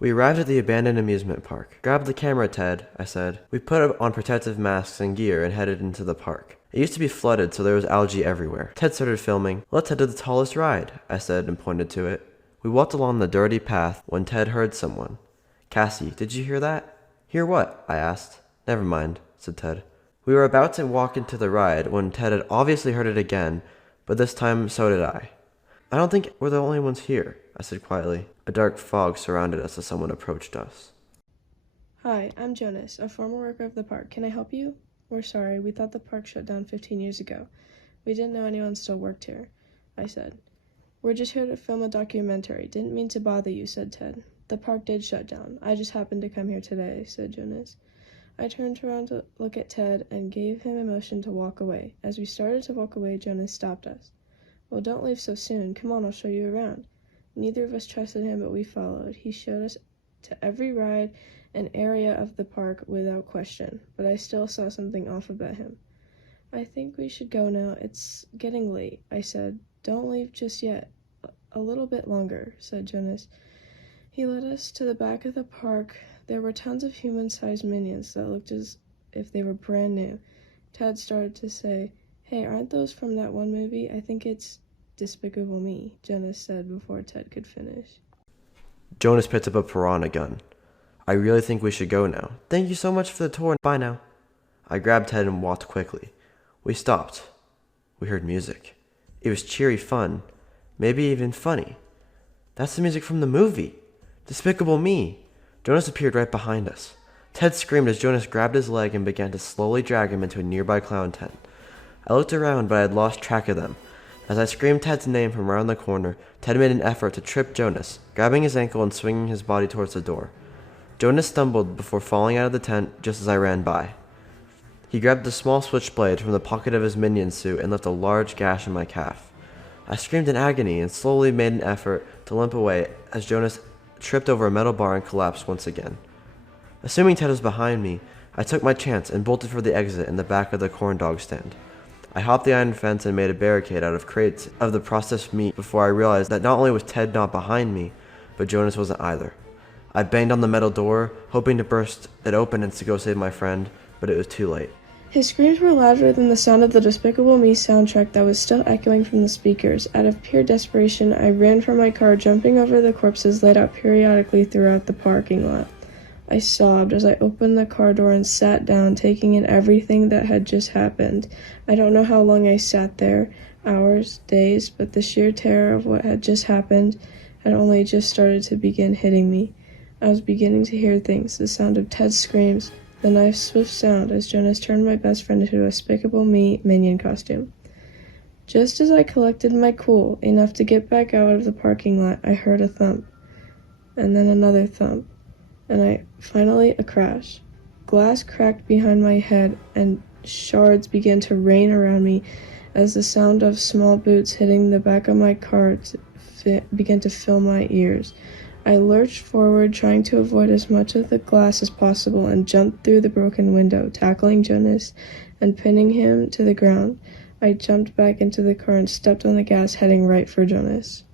We arrived at the abandoned amusement park. "Grab the camera, Ted," I said. We put on protective masks and gear and headed into the park. It used to be flooded, so there was algae everywhere. Ted started filming. "Let's head to the tallest ride," I said and pointed to it. We walked along the dirty path when Ted heard someone. "Cassie, did you hear that?" "Hear what?" I asked. "Never mind," said Ted. We were about to walk into the ride when Ted had obviously heard it again, but this time so did I. "I don't think we're the only ones here," I said quietly. A dark fog surrounded us as someone approached us. "Hi, I'm Jonas, a former worker of the park. Can I help you?" "We're sorry. We thought the park shut down 15 years ago. We didn't know anyone still worked here," I said. "We're just here to film a documentary. Didn't mean to bother you," said Ted. "The park did shut down. I just happened to come here today," said Jonas. I turned around to look at Ted and gave him a motion to walk away. As we started to walk away, Jonas stopped us. "Well, don't leave so soon. Come on, I'll show you around." Neither of us trusted him, but we followed. He showed us to every ride and area of the park without question, but I still saw something off about him. "I think we should go now. It's getting late," I said. "Don't leave just yet." "A little bit longer," said Jonas. He led us to the back of the park. There were tons of human-sized minions that looked as if they were brand new. Ted started to say, "Hey, aren't those from that one movie? I think it's Despicable Me," Jonas said before Ted could finish. Jonas picked up a piranha gun. "I really think we should go now. Thank you so much for the tour. Bye now." I grabbed Ted and walked quickly. We stopped. We heard music. It was cheery fun, maybe even funny. "That's the music from the movie. Despicable Me." Jonas appeared right behind us. Ted screamed as Jonas grabbed his leg and began to slowly drag him into a nearby clown tent. I looked around, but I had lost track of them. As I screamed Ted's name from around the corner, Ted made an effort to trip Jonas, grabbing his ankle and swinging his body towards the door. Jonas stumbled before falling out of the tent just as I ran by. He grabbed a small switchblade from the pocket of his minion suit and left a large gash in my calf. I screamed in agony and slowly made an effort to limp away as Jonas tripped over a metal bar and collapsed once again. Assuming Ted was behind me, I took my chance and bolted for the exit in the back of the corn dog stand. I hopped the iron fence and made a barricade out of crates of the processed meat before I realized that not only was Ted not behind me, but Jonas wasn't either. I banged on the metal door, hoping to burst it open and to go save my friend, but it was too late. His screams were louder than the sound of the Despicable Me soundtrack that was still echoing from the speakers. Out of pure desperation, I ran from my car, jumping over the corpses laid out periodically throughout the parking lot. I sobbed as I opened the car door and sat down, taking in everything that had just happened. I don't know how long I sat there, hours, days, but the sheer terror of what had just happened had only just started to begin hitting me. I was beginning to hear things, the sound of Ted's screams, the knife's swift sound as Jonas turned my best friend into a Despicable Me minion costume. Just as I collected my cool enough to get back out of the parking lot, I heard a thump, and then another thump, and finally a crash. Glass cracked behind my head, and shards began to rain around me as the sound of small boots hitting the back of my car began to fill my ears. I lurched forward, trying to avoid as much of the glass as possible, and jumped through the broken window, tackling Jonas and pinning him to the ground. I jumped back into the car and stepped on the gas, heading right for Jonas.